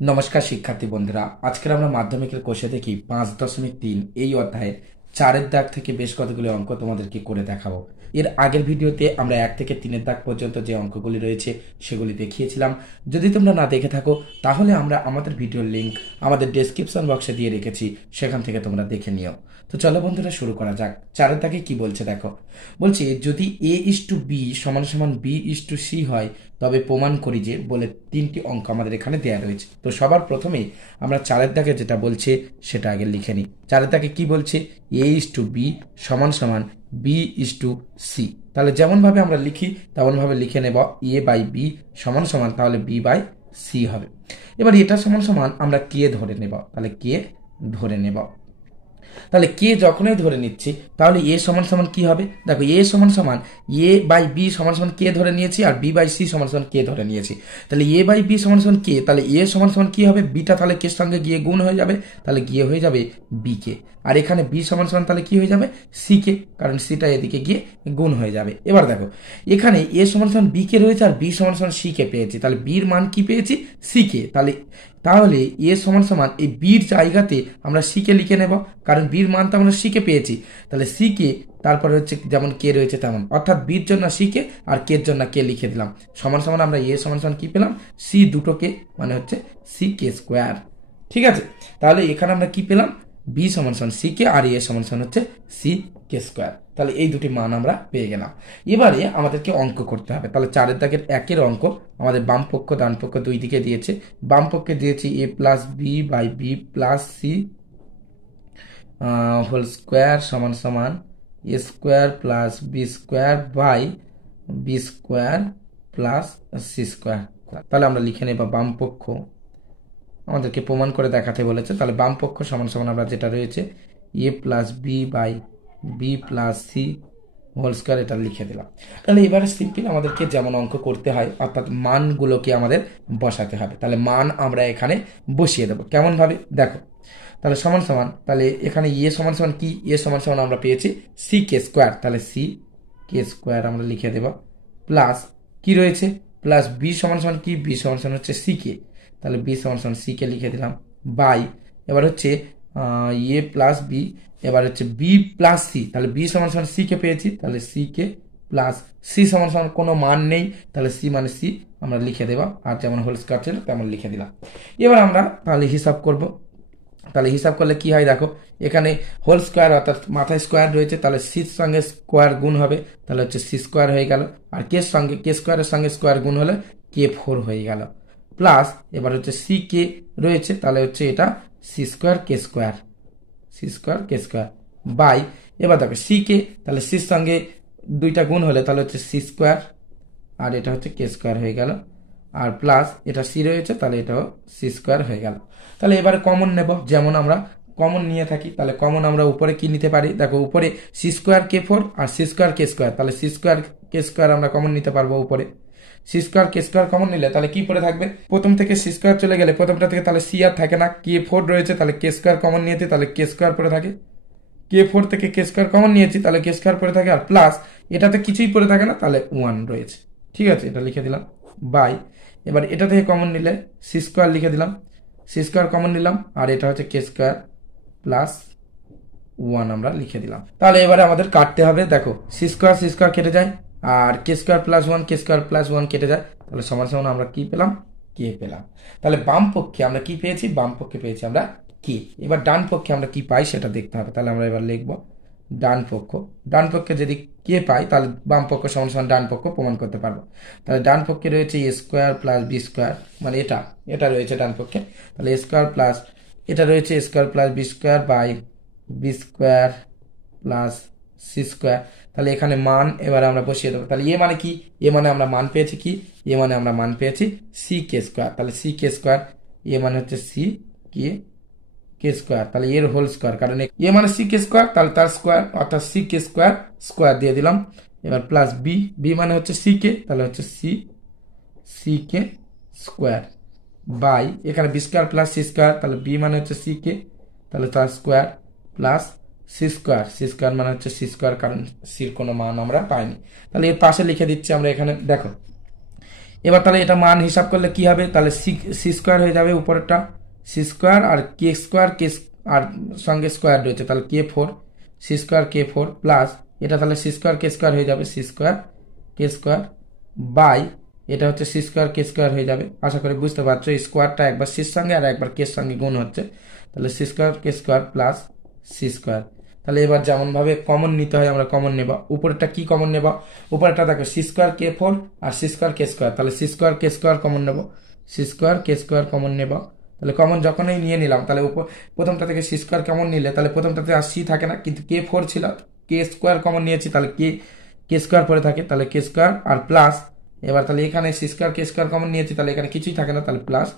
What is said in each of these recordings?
নমস্কার শিক্ষার্থী বন্ধুরা, আজকের আমরা মাধ্যমিকের কোষে দেখি 5.3 এই অধ্যায়ের 4-এর দাগ থেকে বেশ কতগুলি অঙ্ক তোমাদেরকে করে দেখাবো। এর আগের ভিডিওতে আমরা 1 থেকে 3-এর দাগ পর্যন্ত যে অঙ্কগুলি রয়েছে সেগুলি দেখিয়েছিলাম। যদি তোমরা না দেখে থাকো তাহলে আমরা আমাদের ভিডিওর লিঙ্ক আমাদের ডেসক্রিপশন বক্সে দিয়ে রেখেছি, সেখান থেকে তোমরা দেখে নিও। তো চলো বন্ধুরা শুরু করা যাক। 4-এর দাগে কি বলছে দেখো। বলছে যদি a:b = b:c হয় তবে প্রমাণ করি যে, বলে 3টি অঙ্ক আমাদের এখানে দেয়া রয়েছে। তো সবার প্রথমেই আমরা 4-এর দাগে যেটা বলছে সেটা আগে লিখে নিই। 4-এর দাগে কি বলছে, a:b = b:c। তাহলে যেমনভাবে আমরা লিখি তেমনভাবে লিখে নেব, a/b = তাহলে b/c হবে। এবার এটা সমান আমরা কে ধরে নেব, তাহলে কে ধরে নেব। তাহলে কে যখনই ধরে নিচ্ছি তাহলে এ সমান কি হবে, দেখো এ সমান a/b = কে ধরে নিয়েছি আর b/c = কে ধরে নিয়েছি। তাহলে a/b = কে, তাহলে এ সমান কি হবে, বিটা তাহলে কে সঙ্গে গিয়ে গুণ হয়ে যাবে, তাহলে গিয়ে হয়ে যাবে বি কে। আর এখানে বি সমান তাহলে কি হয়ে যাবে, সি কে, কারণ সিটা এদিকে গিয়ে গুণ হয়ে যাবে। এবার দেখো এখানে এ সমান বি কে রয়েছে আর বি সমান সি কে পেয়েছি, তাহলে বির মান কি পেয়েছি, সি কে। তাহলে এ সমান এই বির জায়গাতে আমরা সি কে লিখে নেব, কারণ বির মান তো আমরা সি কে পেয়েছি। তাহলে সি কে তারপরে হচ্ছে যেমন কে রয়েছে তেমন, অর্থাৎ বির জন্য সি কে আর কের জন্য কে লিখে দিলাম। সমান আমরা এ সমান কি পেলাম, সি দুটোকে, মানে হচ্ছে সি কে স্কোয়ার। ঠিক আছে, তাহলে এখানে আমরা কি পেলাম, বি সমান সি কে আর এ সমান হচ্ছে সি কে স্কোয়ার। তাহলে এই দুটি মান আমরা পেয়ে গেলাম। এবারে আমাদেরকে অঙ্ক করতে হবে। তাহলে 4-এর দাগের 1-এর অঙ্ক আমাদের বাম পক্ষ ডান পক্ষ দুই দিকে দিয়েছে। বাম পক্ষে দিয়েছি a+b/b+c হোল স্কোয়ার সমান a square plus B square by B square plus C square. তাহলে আমরা লিখে নেব বাম পক্ষ, আমাদেরকে প্রমাণ করে দেখাতে বলেছে। তাহলে বাম পক্ষ সমান আমরা যেটা রয়েছে a+b/b+c হোল স্কোয়ার, এটা লিখে দিলাম। তাহলে এবারে সিম্পল আমাদেরকে যেমন অঙ্ক করতে হয়, অর্থাৎ মানগুলোকে আমাদের বসাতে হবে। তাহলে মান আমরা এখানে বসিয়ে দেবো কেমনভাবে দেখো। তাহলে সমান তাহলে এখানে এ সমান কি, এ সমান আমরা পেয়েছি সি কে স্কোয়ার, তাহলে সি কে স্কোয়ার আমরা লিখে দেব, প্লাস কি রয়েছে, প্লাস বি সমান কি, বি সমান হচ্ছে সি কে, তাহলে বি সমান সি কে লিখে দিলাম, বাই এবার হচ্ছে এ প্লাস বি, এবার হচ্ছে বি প্লাস সি, তাহলে বি সমান সি কে পেয়েছি, তাহলে সি কে প্লাস সি সমান কোনো মান নেই, তাহলে সি মানে সি আমরা লিখে দেব, আর যেমন হোল স্কোয়ার ছিল তেমন লিখে দিলাম। এবার আমরা তাহলে হিসাব করব। তাহলে হিসাব করলে কি হয় দেখো, এখানে হোল স্কোয়ার অর্থাৎ মাথায় স্কোয়ার রয়েছে, তাহলে সির সঙ্গে স্কোয়ার গুণ হবে, তাহলে হচ্ছে সি স্কোয়ার হয়ে গেল, আর কে স্কোয়ারের সঙ্গে স্কোয়ার গুণ হলে কে 4 হয়ে গেল, প্লাস এবার হচ্ছে সি কে রয়েছে, তাহলে হচ্ছে এটা C square K square, C square K square by, এবার দেখো সি কে, তাহলে সির সঙ্গে দুইটা গুণ হলে তাহলে হচ্ছে সি স্কোয়ার, আর এটা হচ্ছে কে স্কোয়ার হয়ে গেল, আর প্লাস এটা সি রয়েছে, তাহলে এটাও সি স্কোয়ার হয়ে গেল। তাহলে এবারে কমন নেব, যেমন আমরা কমন নিয়ে থাকি। তাহলে কমন আমরা উপরে কি নিতে পারি, দেখো উপরে সি স্কোয়ার কে 4 আর সি স্কোয়ার কে স্কোয়ার, তাহলে সি স্কোয়ার কে স্কোয়ার আমরা কমন নিতে পারবো উপরে। C square K square common নিলে তাহলে কি পড়ে থাকবে, প্রথম থেকে সি স্কোয়ার চলে গেলে প্রথমটা থেকে তাহলে সি আর থাকে না, কে 4 রয়েছে, তাহলে কে স্কোয়ার কমন নিয়েছি, তাহলে কে স্কোয়ার পড়ে থাকে, কে 4 থেকে কে স্কোয়ার কমন নিয়েছি, তাহলে কে স্কোয়ার পড়ে থাকে, আর প্লাস এটাতে কিছুই পড়ে থাকে না, তাহলে 1 রয়েছে। ঠিক আছে, এটা লিখে দিলাম বাই, এবার এটা থেকে কমন নিলে সি স্কোয়ার লিখে দিলাম, সি স্কোয়ার কমন নিলাম, আর এটা হচ্ছে কে স্কোয়ার প্লাস 1 আমরা লিখে দিলাম। তাহলে এবারে আমাদের কাটতে হবে, দেখো সি স্কোয়ার কেটে যায়, আর কে স্কোয়ার প্লাস 1 কে স্কোয়ার প্লাস 1 কেটে যায়, তাহলে সমান আমরা কি পেলাম, কে পেলাম। তাহলে বাম পক্ষে আমরা কি পেয়েছি, বাম পক্ষে পেয়েছি আমরা কে। এবার ডান পক্ষে আমরা কি পাই সেটা দেখতে হবে। তাহলে আমরা এবার লিখবো ডান পক্ষে যদি কে পাই তাহলে বাম পক্ষ সমান ডান পক্ষ প্রমাণ করতে পারবো। তাহলে ডান পক্ষে রয়েছে A square plus B square, মানে এটা রয়েছে ডান পক্ষে, তাহলে এ স্কোয়ার প্লাস এটা রয়েছে A square plus B square by B square plus C square. তাহলে এখানে মান এবার আমরা বসিয়ে দেবো। তাহলে এ মানে কি, এ মানে আমরা মান পেয়েছি কি, এ মানে আমরা মান পেয়েছি সি কে স্কোয়ার, তাহলে সি কে স্কোয়ার, এ মানে হচ্ছে সি কে স্কোয়ার, তাহলে এর হোল স্কোয়ার, কারণ এ মানে সি কে স্কোয়ার, তাহলে তার স্কোয়ার অর্থাৎ সি কে স্কোয়ার স্কোয়ার দিয়ে দিলাম। এবার প্লাস বি মানে হচ্ছে সি কে, তাহলে হচ্ছে সি কে স্কোয়ার বাই এখানে B square plus C square, তাহলে বি মানে হচ্ছে সি কে, তাহলে তার স্কোয়ার প্লাস সি স্কোয়ার মানে হচ্ছে সি স্কোয়ার, কারণ সির কোনো মান আমরা পাইনি। তাহলে এর পাশে লিখে দিচ্ছি আমরা এখানে, দেখো এবার তাহলে এটা মান হিসাব করলে কি হবে, তাহলে সি স্কোয়ার হয়ে যাবে, উপরেরটা সি স্কোয়ার আর কে স্কোয়ার, আর সঙ্গে স্কোয়ার রয়েছে, তাহলে K4 C square K4 plus এটা তাহলে সি স্কোয়ার কে স্কোয়ার হয়ে যাবে, C square K square by এটা হচ্ছে সি স্কোয়ার কে স্কোয়ার হয়ে যাবে। আশা করি বুঝতে পারছো, এই স্কোয়ারটা একবার সির সঙ্গে আর একবার কের সঙ্গে গুণ হচ্ছে, তাহলে C square K square plus C square. তাহলে এবার যেমনভাবে কমন নিতে হয় আমরা কমন নেব, উপরেরটা কি কমন নেব, উপরেরটা দেখো সি স্কোয়ার K4 আর সি স্কোয়ার কে স্কোয়ার, তাহলে C square K square common নেব, C square K square common নেব। তাহলে কমন যখনই নিয়ে নিলাম, তাহলে প্রথমটা থেকে সি স্কোয়ার কমন নিলে তাহলে প্রথমটাতে আর সি থাকে না, কিন্তু K4 ছিল, কে স্কোয়ার কমন নিয়েছি, তাহলে কে স্কোয়ার পরে থাকে, তাহলে কে স্কোয়ার আর প্লাস এবার তাহলে এখানে C square K square common নিয়েছি, তাহলে এখানে কিছুই থাকে না, তাহলে প্লাস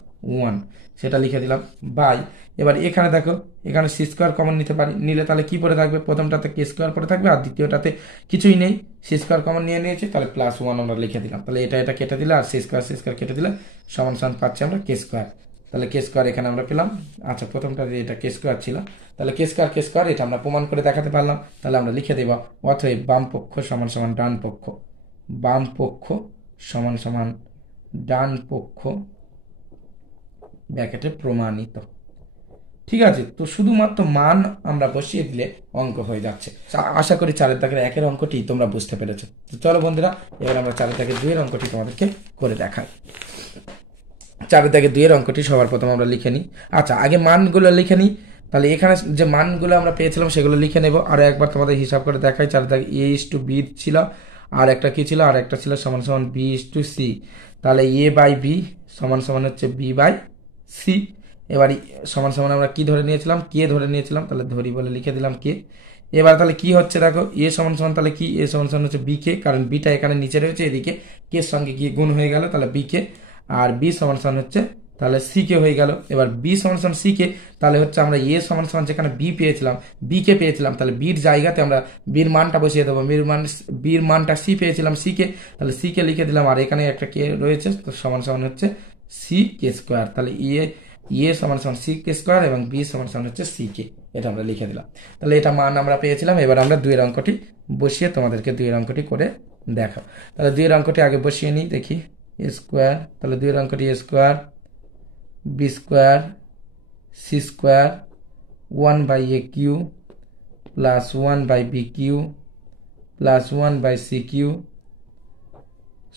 1 সেটা লিখে দিলাম বাই। এবার এখানে দেখো এখানে সি স্কোয়ার কমন নিতে পারি, নিলে তাহলে কি পড়ে থাকবে, প্রথমটাতে কে স্কোয়ার পড়ে থাকবে আর দ্বিতীয়টাতে কিছুই নেই, সি স্কোয়ার কমন নিয়ে নিয়েছি, তাহলে প্লাস 1 আমরা লিখে দিলাম। তাহলে এটা কেটে দিলে আর সি স্কোয়ার কেটে দিলে সমান সমান পাচ্ছি আমরা কে স্কোয়ার। তাহলে কে স্কোয়ার এখানে আমরা পেলাম। আচ্ছা, প্রথমটা এটা কে স্কোয়ার ছিল, তাহলে কে স্কোয়ার এটা আমরা প্রমাণ করে দেখাতে পারলাম। তাহলে আমরা লিখে দেব অতএব বাম পক্ষ সমান সমান ডান পক্ষ, বাম পক্ষ সমান সমান ডান পক্ষ ব্র্যাকেটে প্রমাণিত। ঠিক আছে, তো শুধুমাত্র মান আমরা বসিয়ে দিলে অঙ্ক হয়ে যাচ্ছে। আশা করি 4 দাগের 1 অঙ্কটি তোমরা বুঝতে পেরেছো। তো চলো বন্ধুরা, এবার আমরা 4 দাগের 2 অঙ্কটি তোমাদেরকে করে দেখাই। 4 দাগের 2 অঙ্কটি সবার প্রথম আমরা লিখে নিই। আচ্ছা, আগে মানগুলো লিখে নিই। তাহলে এখানে যে মানগুলো আমরা পেয়েছিলাম সেগুলো লিখে নেব, আরও একবার তোমাদের হিসাব করে দেখাই। 4 দাগে A/B ছিল, আর একটা কি ছিল, আর একটা ছিল সমান সমান B/C। তাহলে A/B সমান সমান হচ্ছে B/C। এবার সমান সমান আমরা কি ধরে নিয়েছিলাম, কে ধরে নিয়েছিলাম, তাহলে ধরি বলে লিখে দিলাম কে। এবার তাহলে কি হচ্ছে দেখো, এ সমান সমান তাহলে কি, এ সমান সমান হচ্ছে বিকে, কারণ বিটা এখানে নিচে রয়েছে, এদিকে কে সঙ্গে গিয়ে গুণ হয়ে গেল, তাহলে বিকে। আর বি সমান সমান হচ্ছে তাহলে সি কে হয়ে গেল। এবার বি সমান সমান সি কে, তাহলে হচ্ছে আমরা এ সমান সমান যেখানে বি পেয়েছিলাম, বি কে পেয়েছিলাম, তাহলে বির জায়গাতে আমরা বির মানটা বসিয়ে দেবো। বির মানটা সি পেয়েছিলাম সি কে, তাহলে সি কে লিখে দিলাম, আর এখানে একটা কে রয়েছে, তো সমান সমান হচ্ছে সি কে স্কোয়ার। তাহলে এ সমান সমান সি কে স্কোয়ার এবং বি সমান সমান হচ্ছে সি কে, এটা আমরা লিখে দিলাম। তাহলে এটা মান আমরা পেয়েছিলাম। এবার আমরা 2 অঙ্কটি বসিয়ে তোমাদেরকে 2 অঙ্কটি করে দেখাও। তাহলে 2 অঙ্কটি আগে বসিয়ে নিই, দেখি এ স্কোয়ার, তাহলে 2 অঙ্কটি A square B square C square 1/a³ plus 1/b³ plus 1/c³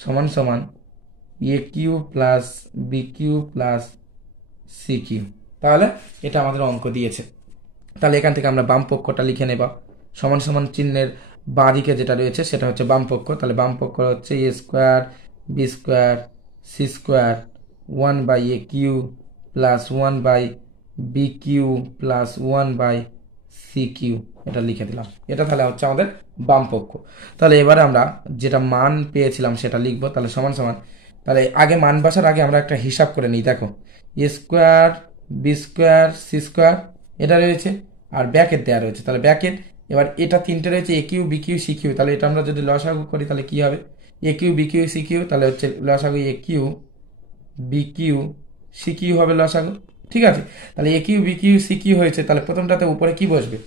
সমান সমান a³ plus b³ plus c³। তাহলে এটা আমাদের অঙ্ক দিয়েছে। তাহলে এখান থেকে আমরা বাম পক্ষটা লিখে নেব, সমান সমান চিহ্নের বাঁ দিকে যেটা রয়েছে সেটা হচ্ছে বাম পক্ষ। তাহলে বাম পক্ষ হচ্ছে A square B square C square 1/a³ plus 1/b³ plus 1/c³, এটা লিখে দিলাম। এটা তাহলে হচ্ছে আমাদের বাম পক্ষ। তাহলে এবারে আমরা যেটা মান পেয়েছিলাম সেটা লিখবো। তাহলে সমান সমান, তাহলে আগে মান বসার আগে আমরা একটা হিসাব করে নিই। দেখো A square B square C square এটা রয়েছে, আর ব্র্যাকেট দেওয়া রয়েছে, তাহলে ব্র্যাকেট। এবার এটা 3টে রয়েছে, a³ b³ c³ তাহলে এটা আমরা যদি লসাগু করি তাহলে কি হবে, a³ b³ c³ তাহলে হচ্ছে লসাগু a³ b³ c³ হবে লসাগু। ঠিক আছে, তাহলে a³ b³ c³ হয়েছে, তাহলে প্রথমটাতে উপরে কি বসবে,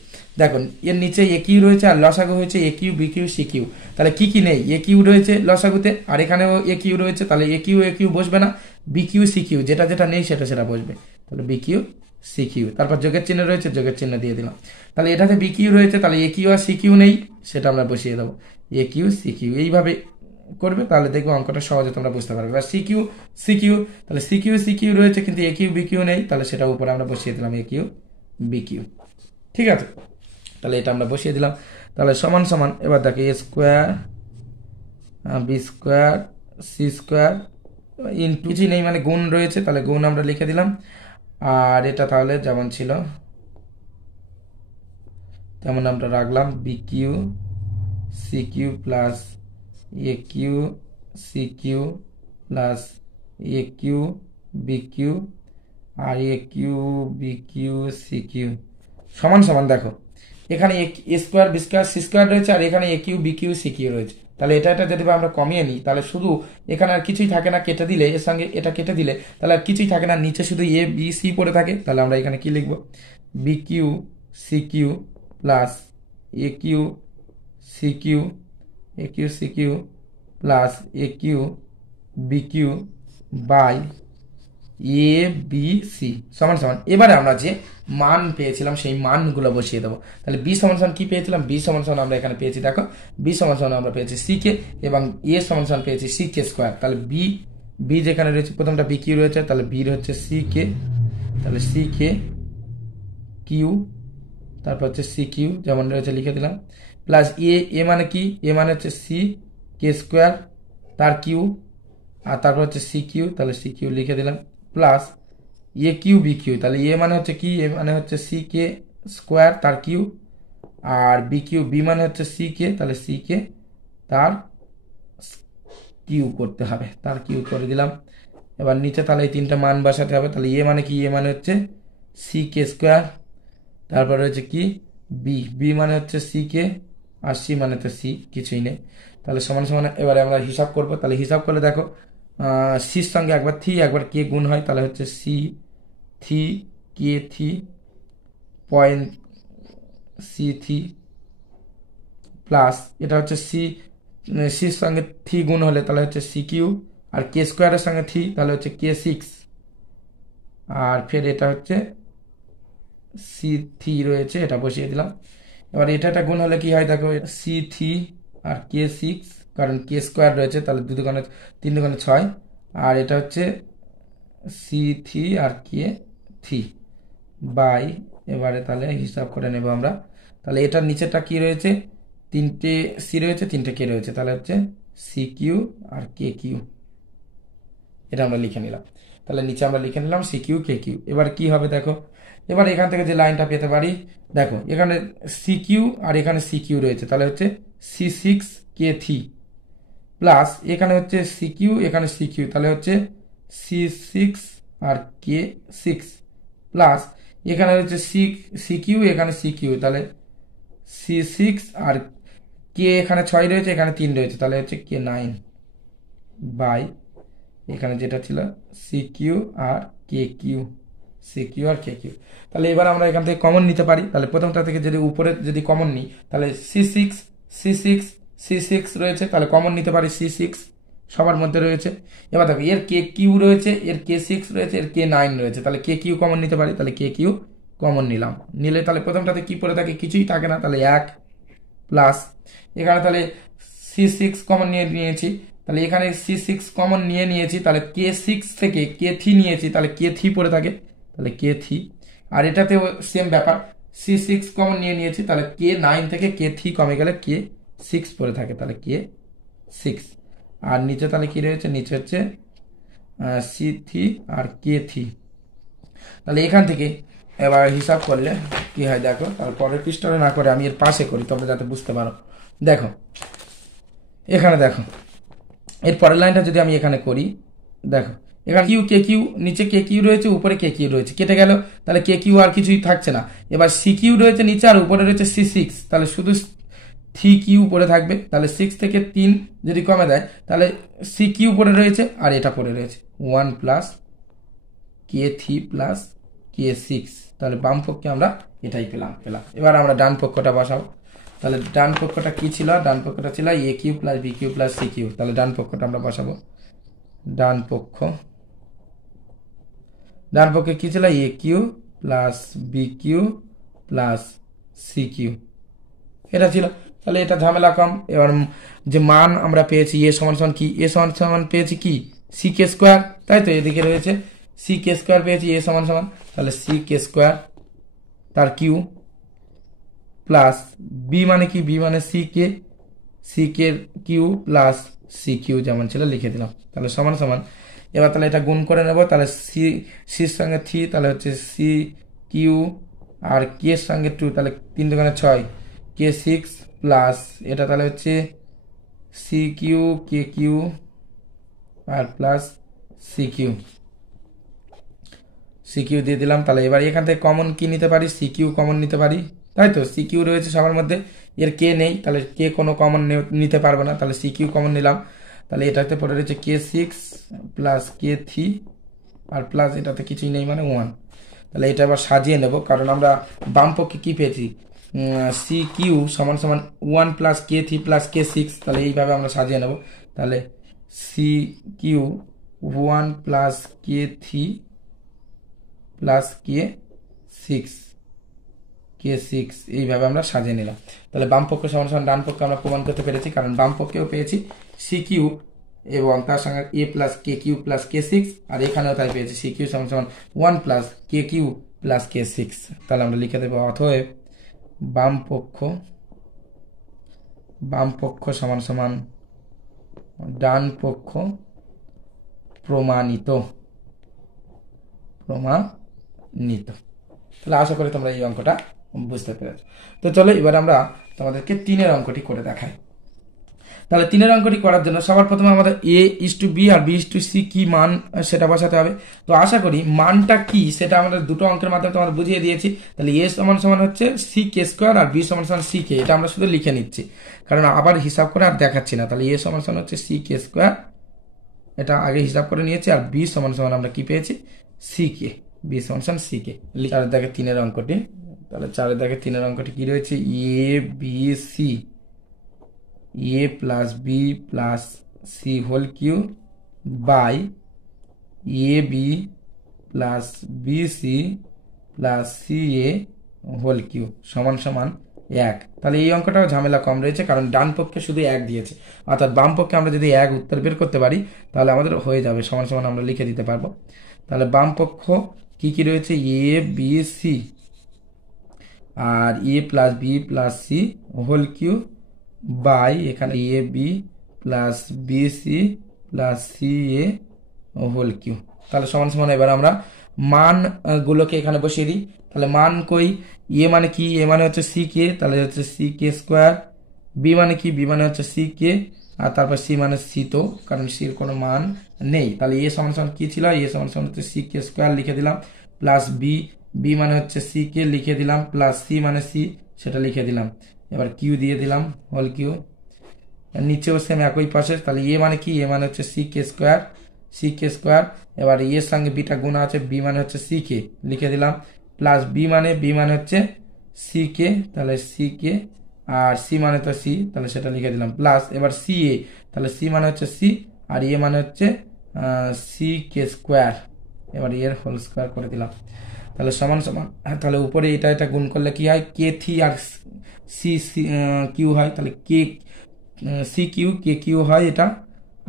দেখুন এর নিচে a³ রয়েছে আর লসাগু হয়েছে a³ b³ c³ তাহলে কি কি নেই, a³ রয়েছে লসাগুতে আর এখানেও a³ রয়েছে, তাহলে a³ বসবে না, b³ c³ যেটা যেটা নেই সেটা সেটা বসবে। তাহলে b³ c³ তারপর যোগের চিহ্ন রয়েছে, যোগের চিহ্ন দিয়ে দিলাম। তাহলে এটাতে b³ রয়েছে, তাহলে a³ আর c³ নেই, সেটা আমরা বসিয়ে দেবো, a³ c³ এইভাবে করবে, তাহলে দেখবো অঙ্কটা সহজে তোমরা বুঝতে পারবে। এবার c³ তাহলে c³ রয়েছে কিন্তু a³ b³ নেই, তাহলে সেটা উপরে আমরা বসিয়ে দিলাম a³ b³। ঠিক আছে, তাহলে এটা আমরা বসিয়ে দিলাম। তাহলে সমান সমান এবার দেখো A square B square C square into কিছুই নেই মানে গুণ রয়েছে, তাহলে গুণ আমরা লিখে দিলাম। আর এটা তাহলে যেমন ছিল তেমন আমরা রাখলাম, b³ c³ plus a³ c³ plus a³ b³ আর a³ b³ c³ সমান সমান। দেখো এখানে A square B square C square রয়েছে আর এখানে a³ b³ c³ রয়েছে, তাহলে এটা যদি আমরা কমিয়ে নিই তাহলে শুধু এখানে আর কিছুই থাকে না, কেটে দিলে এর সঙ্গে এটা কেটে দিলে তাহলে আর কিছুই থাকে না, নিচে শুধু a b c পড়ে থাকে। তাহলে আমরা এখানে কি লিখবো, b³ c³ plus a³ c³ plus a³ B cube by A B C সমান সমান, এবারে আমরা যে মান পেয়েছিলাম সেই মানগুলো বসিয়ে দেবো। তাহলে বি সমান সমান কি পেয়েছিলাম, বি সমান সমান আমরা এখানে পেয়েছি, দেখো বি সমান সমান আমরা পেয়েছি সি কে এবং এ সমান সমান পেয়েছি সি কে স্কোয়ার। তাহলে বি বি যেখানে রয়েছে প্রথমটা বি কিউ রয়েছে, তাহলে বি হচ্ছে সি কে, তাহলে সি কে কিউ, তারপর হচ্ছে সি কিউ যেমন রয়েছে লিখে দিলাম, প্লাস এ মানে কি, এ মানে হচ্ছে সি কে স্কোয়ার তার কিউ, আর তারপর হচ্ছে সি কিউ, তাহলে সি কিউ লিখে দিলাম, প্লাস এ কিউ বি কিউ, তাহলে এ মানে হচ্ছে কি, এ মানে হচ্ছে সি কে স্কোয়ার তার কিউ, আর বি কিউ বি মানে হচ্ছে সি কে, তাহলে সি কে তার কিউ করতে হবে, তার কিউ করে দিলাম। এবার নিচে তাহলে এই তিনটা মান বসাতে হবে। তাহলে এ মানে কি, এ মানে হচ্ছে সি কে স্কোয়ার, তারপরে হচ্ছে কি বি, বি মানে হচ্ছে সি কে, আর সি মানে তো সি কিছুই নেই, তাহলে সমান সমান। এবারে আমরা হিসাব করব, তাহলে হিসাব করলে দেখো সির সঙ্গে একবার থ্রি একবার কে গুণ হয়, তাহলে হচ্ছে C three K three point C three, plus এটা হচ্ছে সি, সির সঙ্গে থ্রি গুণ হলে তাহলে হচ্ছে সি কিউ, আর কে স্কোয়ারের সঙ্গে থ্রি তাহলে হচ্ছে কে সিক্স, আর ফের এটা হচ্ছে সি থ্রি রয়েছে, এটা বসিয়ে দিলাম। এবার এটা গুণ হলে কি হয় দেখো, সি থ্রি আর কে সিক্স, কারণ কে স্কোয়ার রয়েছে, তাহলে দু দুগুণে তিন দুগুণে ছয়, আর এটা হচ্ছে সি থ্রি আর কে থ্রি বাই, এবারে তাহলে হিসাব করে নেব আমরা। তাহলে এটার নিচেটা কি রয়েছে, তিনটে সি রয়েছে তিনটে কে রয়েছে, তাহলে হচ্ছে সি কিউ আর কে কিউ, এটা আমরা লিখে নিলাম। তাহলে নিচে আমরা লিখে নিলাম সি কিউ কে কিউ। এবার কি হবে দেখো, এবার এখান থেকে যে লাইনটা পেতে পারি, দেখো এখানে সি কিউ আর এখানে সি কিউ রয়েছে, তাহলে হচ্ছে C six K three, plus এখানে হচ্ছে সি কিউ এখানে সি কিউ, তাহলে হচ্ছে সি সিক্স আর কে সিক্স, প্লাস এখানে হচ্ছে সি কিউ এখানে সি কিউ, তাহলে সি সিক্স আর কে এখানে ছয় রয়েছে এখানে তিন রয়েছে, তাহলে হচ্ছে কে নাইন বাই এখানে যেটা ছিল সি কিউ আর কে কিউ, সি কিউ আর কে কিউ। তাহলে এবার আমরা এখান থেকে কমন নিতে পারি, তাহলে প্রথমটা থেকে যদি উপরে যদি কমন নিই, তাহলে C six C six C six রয়েছে, তাহলে কমন নিতে পারি সি সিক্স সবার মধ্যে রয়েছে। এবার দেখো এর কে কিউ রয়েছে, এর কে সিক্স রয়েছে, এর কে নাইন রয়েছে, তাহলে কে কিউ কমন নিতে পারি, তাহলে কে কিউ কমন নিলাম, নিলে তাহলে প্রথমটাতে কি পড়ে থাকে, কিছুই থাকে না, তাহলে এক, প্লাস এখানে তাহলে সি সিক্স কমন নিয়েছি, তাহলে এখানে সি সিক্স কমন নিয়েছি, তাহলে কে সিক্স থেকে কে থ্রি নিয়েছি, তাহলে কে থ্রি পড়ে থাকে, তাহলে কে থ্রি, আর এটাতেও সেম ব্যাপার, সি সিক্স কমন নিয়েছি, তাহলে কে নাইন থেকে কে থ্রি কমে গেলে কে সিক্স পড়ে থাকে, তাহলে কে সিক্স, আর নিচে তাহলে কি রয়েছে, নিচে হচ্ছে সি থ্রি আর কে থ্রি। তাহলে এখান থেকে এবার হিসাব করলে কি হয় দেখো, তারপরের পৃষ্ঠাটা না করে আমি এর পাশে করি তোমরা যাতে বুঝতে পারো। দেখো এখানে দেখো এর পরের লাইনটা যদি আমি এখানে করি, দেখো এখানে কিউ কে কিউ, নিচে কে কিউ রয়েছে উপরে কে কিউ রয়েছে, কেটে গেল, তাহলে কে কিউ আর কিছুই থাকছে না। এবার সি কিউ রয়েছে নিচে আর উপরে রয়েছে সি সিক্স, তাহলে শুধু থ্রি কিউ পড়ে থাকবে, তাহলে সিক্স থেকে তিন যদি কমে দেয় তাহলে সি কিউ পড়ে রয়েছে আর এটা পড়ে রয়েছে one plus K three plus K six, তাহলে বাম পক্ষে আমরা এটাই পেলাম। এবার আমরা ডান পক্ষটা বসাবো, তাহলে ডান পক্ষটা কি ছিল, ডান পক্ষটা ছিল A cube plus B cube plus C cube, তাহলে ডান পক্ষটা আমরা বসাবো, ডান পক্ষে কি ছিল, A cube plus B cube plus C cube, এটা ছিল। তাহলে এটা ঝামেলা কম। এবার যে মান আমরা পেয়েছি এ সমান সমান কি, এ সমান সমান পেয়েছি কি সি কে স্কোয়ার, তাই তো এদিকে রয়েছে সি কে স্কোয়ার পেয়েছি এ সমান সমান, তাহলে সি কে স্কোয়ার তার কিউ, প্লাস বি মানে কি, বি মানে C K Q plus C Q যেমন ছিল লিখে দিলাম, তাহলে সমান সমান। এবার তাহলে এটা গুণ করে নেব, তাহলে সির সঙ্গে থ্রি, তাহলে হচ্ছে সি কিউ আর কে এর সঙ্গে টু, তাহলে তিন দুগুণে ছয় কে সিক্স, প্লাস এটা তাহলে হচ্ছে সি কিউ কে Q R plus C Q দিয়ে দিলাম। তাহলে এবার এখান থেকে কমন কি নিতে পারি, সি কিউ কমন নিতে পারি, তাই তো সি কিউ রয়েছে সবার মধ্যে, এর কে নেই, তাহলে কে কোনো কমন নিতে পারবে না, তাহলে সি কিউ কমন নিলাম, তাহলে এটাতে পড়ে রয়েছে কে সিক্স প্লাস কে থ্রি আর প্লাস এটাতে কিছুই নেই মানে ওয়ান। তাহলে এটা আবার সাজিয়ে নেব, কারণ আমরা বাম পক্ষে কি পেয়েছি, সি কিউ সমান সমান one plus K three plus K six, তাহলে এইভাবে আমরা সাজিয়ে নেব। তাহলে সি কিউ 1 প্লাস কে 3 প্লাস কে 6 এইভাবে আমরা সাজিয়ে নিলাম। তাহলে বাম পক্ষ সমান সমান ডান পক্ষ আমরা প্রমাণ করতে পেরেছি, কারণ বাম পক্ষেও পেয়েছি সি কিউ এবং তার সঙ্গে এ প্লাস কে কিউ প্লাস কে 6, আর এখানেও তাই পেয়েছি সি কিউ সমান সমান 1 প্লাস কে কিউ প্লাস কে 6। তাহলে আমরা লিখে দেবো অতএব বাম পক্ষ সমান সমান ডান পক্ষ প্রমাণিত। তাহলে আশা করি তোমরা এই অঙ্কটা বুঝতে পেরেছো। তো চলো এবার আমরা তোমাদেরকে 3-এর অঙ্কটি করে দেখাই। তাহলে 3-এর অঙ্কটি করার জন্য সবার প্রথমে আমাদের a:b আর b:c কি মান সেটা বসাতে হবে। তো আশা করি মানটা কি সেটা আমাদের দুটো অঙ্কের মাধ্যমে তোমাদের বুঝিয়ে দিয়েছি। তাহলে a সমান সমান হচ্ছে c² আর b সমান সমান ck, এটা আমরা শুধু লিখে নিচ্ছি কারণ আবার হিসাব করে আর দেখাচ্ছি না। তাহলে a সমান সমান হচ্ছে c², এটা আগে হিসাব করে নিয়েছি, আর b সমান সমান আমরা কি পেয়েছি ck, b সমান সমান ck। 4-এর দাগে 3-এর অঙ্কটি, তাহলে 4-এর দাগে 3-এর অঙ্কটি কি রয়েছে a b c a plus B plus C whole cube by A B plus B C plus C A whole cube সমান সমান 1। তাহলে এই অঙ্কটাও ঝামেলা কম রয়েছে, কারণ ডান পক্ষে শুধু 1 দিয়েছে, অর্থাৎ বাম পক্ষে আমরা যদি 1 উত্তর বের করতে পারি তাহলে আমাদের হয়ে যাবে, সমান সমান আমরা লিখে দিতে পারবো। তাহলে বাম পক্ষ কি কি রয়েছে এ বি সি আর A plus B plus C whole cube by এখানে A B plus B C plus C A whole cube. তাহলে সমান সমান এবার আমরা মান গুলোকে এখানে বসিয়ে দিই। তাহলে মান কই, এ মানে কি, এ মানে হচ্ছে সি কে, তাহলে হচ্ছে সি কে স্কোয়ার, বি মানে কি, বি মানে হচ্ছে সি কে, আর তারপর সি মানে সি, তো কারণ সির কোনো মান নেই। তাহলে এ সমান সমান কি ছিল, এ সমান সমান হচ্ছে সি কে স্কোয়ার লিখে দিলাম, প্লাস বি মানে হচ্ছে সি কে লিখে দিলাম, প্লাস সি মানে সি সেটা লিখে দিলাম, এবার কিউ দিয়ে দিলাম হোল কিউ, নিচেও সেম একই পাশে। তাহলে এ মানে কি, এ মানে হচ্ছে সি কে স্কোয়ার, এবার এর সঙ্গে বিটা গুণ আছে, বি মানে হচ্ছে সি কে লিখে দিলাম, প্লাস বি মানে হচ্ছে সি কে, তাহলে সি কে, আর সি মানে তো সি, তাহলে সেটা লিখে দিলাম, প্লাস এবার সি এ, তাহলে সি মানে হচ্ছে সি আর এ মানে হচ্ছে সি কে স্কোয়ার, এবার এর হোল স্কোয়ার করে দিলাম। তাহলে সমান সমান, তাহলে উপরে এটা গুণ করলে কি হয় কে থ্রি আর সি কিউ হয়, তাহলে কে সি কিউ কে কিউ হয় এটা,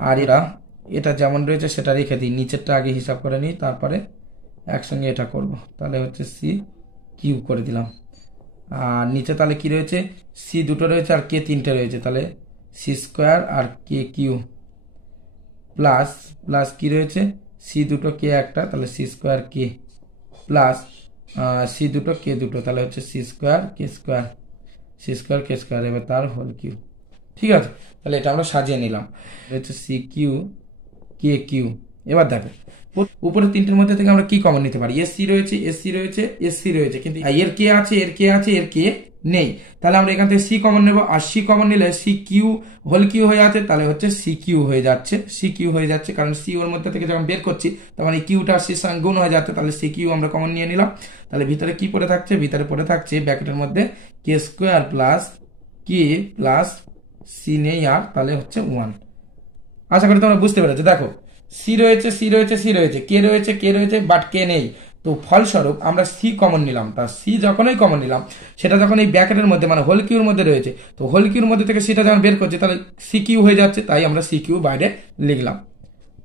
আর এটা যেমন রয়েছে সেটা রেখে দিই, নিচেরটা আগে হিসাব করে নিই তারপরে একসঙ্গে এটা করব। তাহলে হচ্ছে সি কিউ করে দিলাম, আর নিচে তাহলে কি রয়েছে সি দুটো রয়েছে আর কে 3টে রয়েছে, তাহলে সি স্কোয়ার আর কে কিউ প্লাস কি রয়েছে সি দুটো কে একটা, তাহলে C square k plus C দুটো কে দুটো, তাহলে হচ্ছে সি স্কোয়ার কে স্কোয়ার, এবার তার হোল কিউ। ঠিক আছে, তাহলে এটা আমরা সাজিয়ে নিলাম, হচ্ছে সি কিউ কে কিউ। এবার দেখো উপরে 3টের মধ্যে থেকে আমরা কি কমন নিতে পারি, এসসি রয়েছে কিন্তু এর কে আছে এর কে নেই, তাহলে আমরা এখান থেকে সি কমন নেব, আর সি কমন নিলে সি কিউ হোল কিউ হয়ে যাচ্ছে, তাহলে হচ্ছে সি কিউ হয়ে যাচ্ছে, কারণ সি ওর মধ্যে থেকে যখন বের করছি তখন এই কিউটা সির সঙ্গে গুণ হয়ে যাচ্ছে, তাহলে সি কিউ আমরা কমন নিয়ে নিলাম। তাহলে ভিতরে কি পড়ে থাকছে, ভিতরে পড়ে থাকছে ব্র্যাকেটের মধ্যে কে square plus k plus C নেই আর, তাহলে হচ্ছে 1। আশা করি তোমরা বুঝতে পেরেছো। দেখো সি রয়েছে কে রয়েছে বাট কে নেই, তো ফলস্বরূপ আমরা সি কমন নিলাম। তা সি যখনই কমন নিলাম সেটা যখন এই ব্র্যাকেটের মধ্যে মানে হোল কিউর মধ্যে রয়েছে, তো হোল কিউর মধ্যে থেকে সেটা যখন বের করছে তাহলে সি কিউ হয়ে যাচ্ছে, তাই আমরা সি কিউ বাইরে লিখলাম।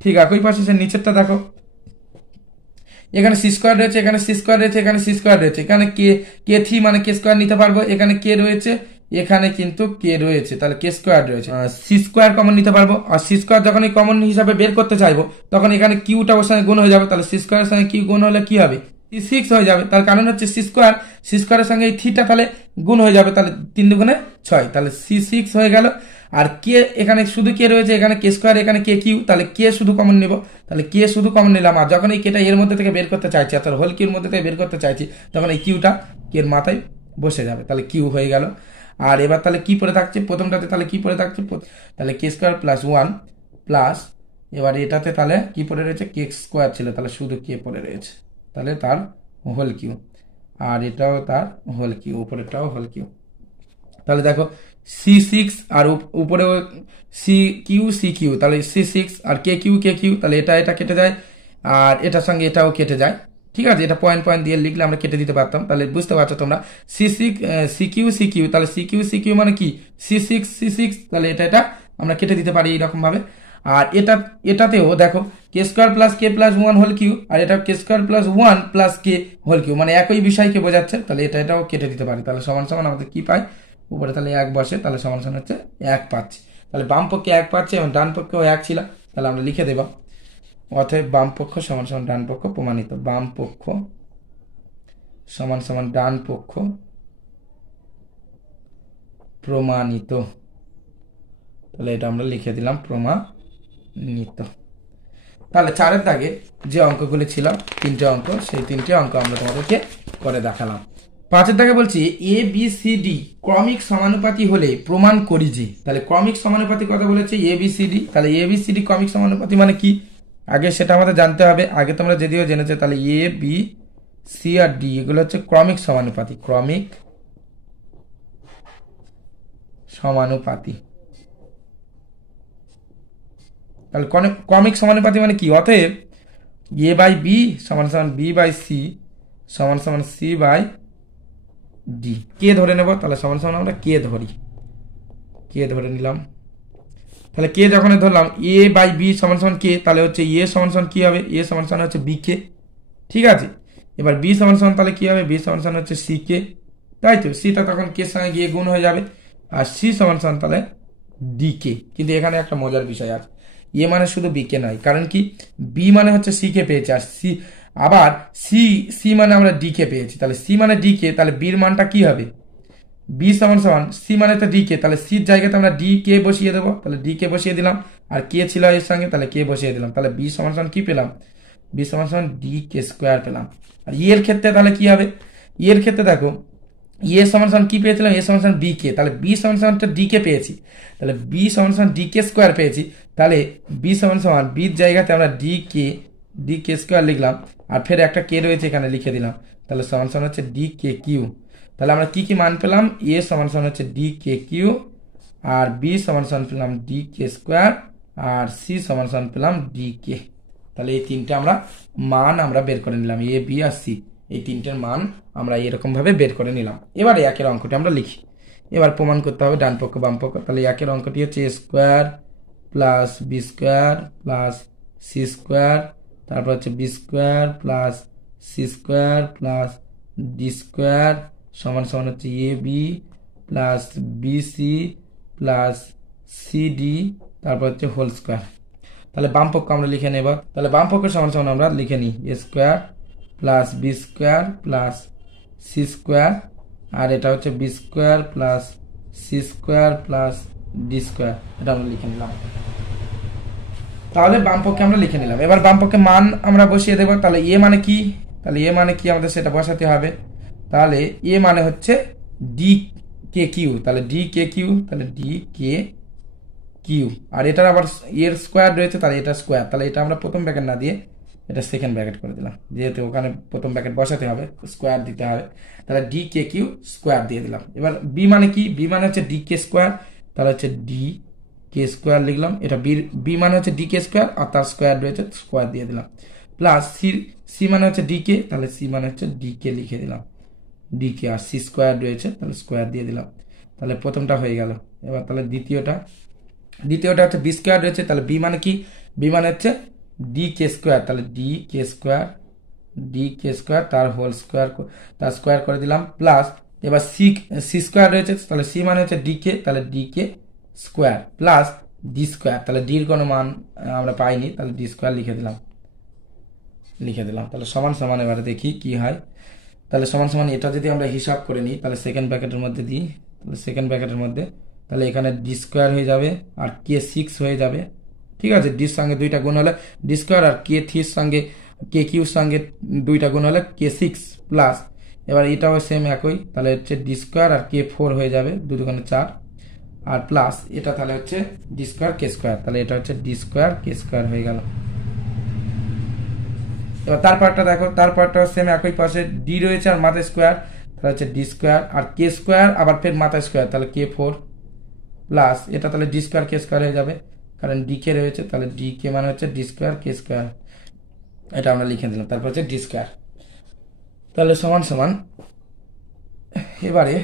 ঠিক একই পাশে সে নিচেরটা দেখো, এখানে সি স্কোয়ার রয়েছে, এখানে সি স্কোয়ার রয়েছে, এখানে কে থ্রি মানে কে স্কোয়ার নিতে পারবো, এখানে কে রয়েছে, এখানে কিন্তু কে রয়েছে, তাহলে কে স্কোয়ার রয়েছে, সি স্কোয়ার কমন নিতে পারবো, আর সি স্কোয়ার যখন এই কমন হিসাবে বের করতে চাইবো তখন এখানে কিউটা ওর সঙ্গে গুণ হয়ে যাবে, তাহলে সি স্কোয়ারের সঙ্গে কিউ গুণ হলে কি হবে, সি6 হয়ে যাবে। তার কারণ হচ্ছে সি স্কোয়ারের সঙ্গে এই থ্রিটা তাহলে গুণ হয়ে যাবে, তাহলে 3 দুগুণে 6, তাহলে সি6 হয়ে গেল। আর কে এখানে শুধু কে রয়েছে, এখানে কে স্কোয়ার এখানে কে কিউ, তাহলে কে শুধু কমন নেব, তাহলে কে শুধু কমন নিলাম, আর যখন এই কেটা এর মধ্যে থেকে বের করতে চাইছি অর্থাৎ হোল কিউর মধ্যে থেকে বের করতে চাইছি তখন এই কিউটা কের মাথায় বসে যাবে, তাহলে কিউ হয়ে গেল। আর এবার তাহলে কি পড়ে থাকছে প্রথমটাতে, তাহলে কি পড়ে থাকছে, তাহলে কে স্কোয়ার প্লাস 1 প্লাস এবার এটাতে তাহলে কি পড়ে রয়েছে কে স্কোয়ার ছিল, তাহলে শুধু কে পড়ে রয়েছে, তাহলে তার হোল কিউ, আর এটাও তার হোল কিউ, উপরেরটাও হোল কিউ। তাহলে দেখো C6 আর উপরে C কিউ তাহলে C6 আর কে কিউ তাহলে এটা কেটে যায়, আর এটার সঙ্গে এটাও কেটে যায়। ঠিক আছে, এটা পয়েন্ট পয়েন্ট দিয়ে লিখলে আমরা কেটে দিতে পারতাম, তাহলে বুঝতে পারছো তোমরা। C6 C কিউ তাহলে C কিউ মানে কি C6 তাহলে এটা আমরা কেটে দিতে পারি এইরকম ভাবে। আর এটাতেও দেখো k² + k+1 হোল কিউ, আর এটা k² + 1 + k হোল কিউ, মানে একই বিষয়কে বোঝাচ্ছে, তাহলে এটাও কেটে দিতে পারি। তাহলে সমান সমান আমাদের কি পাই, উপরে তাহলে 1 বসে, তাহলে সমান সমান হচ্ছে 1 পাচ্ছি। তাহলে বাম পক্ষে 1 পাচ্ছি এবং ডান পক্ষেও 1 ছিল, তাহলে আমরা লিখে দেব অতএব বাম পক্ষ সমান সমান ডান পক্ষ প্রমাণিত। বাম পক্ষ সমান সমান ডান পক্ষ প্রমাণিত। তাহলে এটা আমরা লিখে দিলাম প্রমাণিত। তাহলে 4-এর দাগে যে অঙ্কগুলি ছিল 3টে অঙ্ক, সেই 3টে অঙ্ক আমরা তোমাদেরকে করে দেখালাম। 5-এর দাগে বলছি ABCD ক্রমিক সমানুপাতি হলে প্রমাণ করি যে। তাহলে ক্রমিক সমানুপাতি কথা বলেছে ABCD, তাহলে ABCD ক্রমিক সমানুপাতি মানে কি আগে সেটা আমাদের জানতে হবে। আগে তোমরা যদিও জেনেছো, তাহলে A B C R D এগুলো হচ্ছে ক্রমিক সমানুপাতি। ক্রমিক সমানুপাতি, তাহলে ক্রমিক সমানুপাতি মানে কি, অতএব A/B সমান সমান B/C সমান সমান C/D। কে ধরে নেব, তাহলে সমান সমান আমরা কে ধরে নিলাম। তাহলে কে যখন ধরলাম A/B সমান সমান কে, তাহলে হচ্ছে A সমান সমান কি হবে, A সমান সমান হচ্ছে BK। ঠিক আছে, এবার B সমান সমান তাহলে কি হবে, B সমান সমান হচ্ছে CK, তাই তো। সিটা তখন কে সঙ্গে গিয়ে গুণ হয়ে যাবে, আর C সমান সমান তাহলে DK। কিন্তু এখানে একটা মজার বিষয় আছে, এ মানে শুধু বিকে নয়, কারণ কি বি মানে হচ্ছে সি কে পেয়েছে, আর আবার সি মানে আমরা ডি কে পেয়েছি। তাহলে সি মানে ডি কে, তাহলে বির মানটা কি হবে, বি সমান সমান সি মানে তো ডি কে, তাহলে সির জায়গাতে আমরা ডি কে বসিয়ে দেবো, তাহলে ডি কে বসিয়ে দিলাম, আর কে ছিল এর সঙ্গে, তাহলে কে বসিয়ে দিলাম, তাহলে বি সমান সমান কি পেলাম, বি সমান সমান DK² পেলাম। আর এর ক্ষেত্রে তাহলে কি হবে, এর ক্ষেত্রে দেখো এ সমান সমান কি পেয়েছিলাম, এ সমান সমান বি কে, তাহলে বি সমান সমানটা ডি কে পেয়েছি, তাহলে বি সমান সমান DK² পেয়েছি, তাহলে বি সমান সমান বির জায়গাতে আমরা DK² লিখলাম, আর ফের একটা কে রয়েছে এখানে লিখে দিলাম, তাহলে সমান সমান হচ্ছে DKQ। তাহলে আমরা কি কি মান পেলাম, এ সমান সমান হচ্ছে DKQ, আর বি সমান সমান পেলাম DK², আর সি সমান সমান পেলাম DK। তাহলে এই তিনটে মান আমরা বের করে নিলাম, এ বি আর সি, এই তিনটের মান আমরা এরকম ভাবে বের করে নিলাম। এবারে একের অঙ্কটি আমরা লিখি। এবার প্রমাণ করতে হবে ডান পক্ষ বাম পক্ষ। তাহলে একের অঙ্কটি হচ্ছে A² + B² + C², তারপর হচ্ছে B² + C² + D² সমান সমান হচ্ছে AB + BC + CD, তারপর হচ্ছে হোল স্কোয়ার। তাহলে বাম পক্ষ আমরা লিখে নেব। তাহলে বাম পক্ষ সমান সমান আমরা লিখে নিই A² + B² + C², আর এটা হচ্ছে B² + C² + D², এটা আমরা লিখে নিলাম। তাহলে বাম পক্ষে আমরা লিখে নিলাম। এবার বাম পক্ষে মান আমরা বসিয়ে দেব। তাহলে এ মানে কি, তাহলে এ মানে কি আমাদের সেটা বসাতে হবে। তাহলে এ মানে হচ্ছে DKQ, তাহলে DKQ, তাহলে DKQ, আর এটার আবার এর স্কোয়ার রয়েছে, তাহলে এটা স্কোয়ার, তাহলে এটা আমরা প্রথম ব্র্যাকেট না দিয়ে এটা সেকেন্ড ব্র্যাকেট করে দিলাম, যেহেতু ওখানে প্রথম ব্র্যাকেট বসাতে হবে, স্কোয়ার দিতে হবে, তাহলে DKQ স্কোয়ার দিয়ে দিলাম। এবার বি মানে কি, বি মানে হচ্ছে DK², তাহলে হচ্ছে DK² লিখলাম, এটা বি মানে হচ্ছে DK², আর তার স্কোয়ার রয়েছে, স্কোয়ার দিয়ে দিলাম, প্লাস সি মানে হচ্ছে DK, তাহলে সি মানে হচ্ছে DK লিখে দিলাম, DK, আর C² রয়েছে, তাহলে স্কোয়ার দিয়ে দিলাম। তাহলে প্রথমটা হয়ে গেল। এবার তাহলে দ্বিতীয়টা হচ্ছে B² রয়েছে, তাহলে বি মানে কি, বি মানে হচ্ছে DK², তাহলে DK² তার হোল স্কোয়ার, তার স্কোয়ার করে দিলাম, প্লাস এবার C² রয়েছে, তাহলে সি মানে হচ্ছে DK, তাহলে DK² প্লাস D², তাহলে ডির কোনো মান আমরা পাইনি, তাহলে D² লিখে দিলাম। তাহলে সমান সমান এবারে দেখি কি হয়। তাহলে সমান সমান এটা যদি আমরা হিসাব করে নিই, তাহলে সেকেন্ড ব্র্যাকেটের মধ্যে দিই, তাহলে সেকেন্ড ব্র্যাকেটের মধ্যে তাহলে এখানে D² হয়ে যাবে আর K6 হয়ে যাবে। ঠিক আছে, ডির সঙ্গে 2টা গুণ হলে D² আর K3 সঙ্গে KQ সঙ্গে 2টা গুণ হলে K6 প্লাস, এবার এটাও সেম একই, তাহলে হচ্ছে D² আর K4 হয়ে যাবে, 2 2 4, আর প্লাস এটা তাহলে হচ্ছে D² K², তাহলে এটা হচ্ছে D² K² হয়ে গেল। এবার তারপরটা দেখো, তারপরটা সেম একই পাশে ডি রয়েছে আর মাথায় স্কোয়ার, তাহলে হচ্ছে D² আর K² আবার ফের মাথায় স্কোয়ার, তাহলে K4, প্লাস এটা তাহলে ডি স্কোয়ার কে স্কোয়ার হয়ে যাবে, কারণ ডি কে রয়েছে, তাহলে ডি কে মানে হচ্ছে ডি স্কোয়ার কে স্কোয়ার, এটা আমরা লিখে দিলাম, তারপর হচ্ছে ডি স্কোয়ার। তাহলে সমান সমান এবারে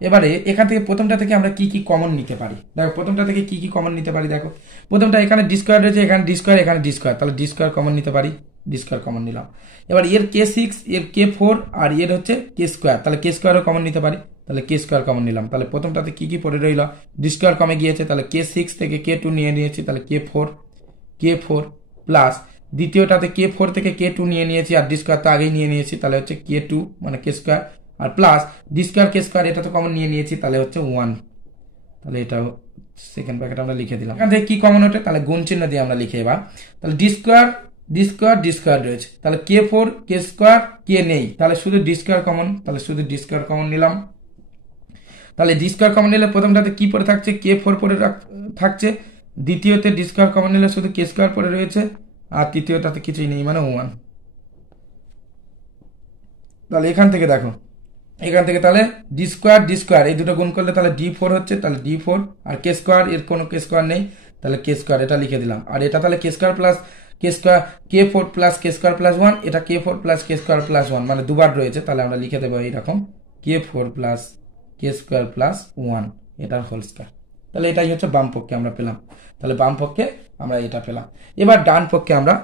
এবারে এখান থেকে প্রথমটা থেকে আমরা কি কি কমন নিতে পারি দেখো, প্রথমটা থেকে কি কি কমন নিতে পারি দেখো, প্রথমটা এখানে ডি স্কোয়ার রয়েছে, এখানে ডি স্কোয়ার, এখানে ডি স্কোয়ার, তাহলে ডি স্কোয়ার কমন নিতে পারি, ডি স্কোয়ার কমন নিলাম। এবার এর কে সিক্স, এর কে ফোর, আর এর হচ্ছে কে স্কোয়ার, তাহলে কে স্কোয়ারও কমন নিতে পারি, তাহলে কে স্কোয়ার কমন নিলাম। তাহলে প্রথমটাতে কি কি পড়ে রইল, ডি স্কোয়ার কমে গিয়েছে, তাহলে কে সিক্স থেকে কে টু নিয়ে নিয়েছি, তাহলে K four plus দ্বিতীয়টাতে K four থেকে কে টু নিয়ে নিয়েছি, আর ডি স্কোয়ার তো আগেই নিয়ে নিয়েছি, তাহলে হচ্ছে কে টু মানে কে স্কোয়ার, আর plus D square K square, এটা তো কমন নিয়ে নিয়েছি, তাহলে হচ্ছে 1। তাহলে এটা সেকেন্ড ব্র্যাকেট আমরা লিখে দিলাম। এখান থেকে কি কমন ওঠে, তাহলে গুণ চিহ্ন দিয়ে আমরা লিখে, এবার তাহলে ডি স্কোয়ার ডি স্কোয়ার রয়েছে, তাহলে কে ফোর কে স্কোয়ার কে নেই, তাহলে শুধু ডি স্কোয়ার কমন, তাহলে শুধু ডি স্কোয়ার কমন নিলাম। তাহলে ডি স্কোয়ার কমন নিলে প্রথমটাতে কি পড়ে থাকছে, কে ফোর পড়ে থাকছে, দ্বিতীয়তে ডি স্কোয়ার কমন নিলে শুধু কে স্কোয়ার পড়ে রয়েছে, আর তৃতীয়টাতে কিছুই নেই মানে 1। তাহলে এখান থেকে দেখো, এখান থেকে তাহলে ডি স্কোয়ার এই দুটো গুণ করলে তাহলে ডি ফোর হচ্ছে, তাহলে ডি ফোর, আর কে স্কোয়ার এর কোনো কে স্কোয়ার নেই, তাহলে কে স্কোয়ার এটা লিখে দিলাম। আর এটা তাহলে কে স্কোয়ার প্লাস কে স্কোয়ার, কে ফোর প্লাস কে স্কোয়ার প্লাস 1, এটা কে ফোর প্লাস কে স্কোয়ার প্লাস 1 মানে দুবার রয়েছে, তাহলে আমরা লিখে দেবো এইরকম কে ফোর প্লাস কে স্কোয়ার প্লাস 1 এটার হোল স্কোয়ার। তাহলে এটাই হচ্ছে বাম পক্ষে আমরা পেলাম, তাহলে বাম পক্ষে আমরা এটা পেলাম। এবার ডান পক্ষে আমরা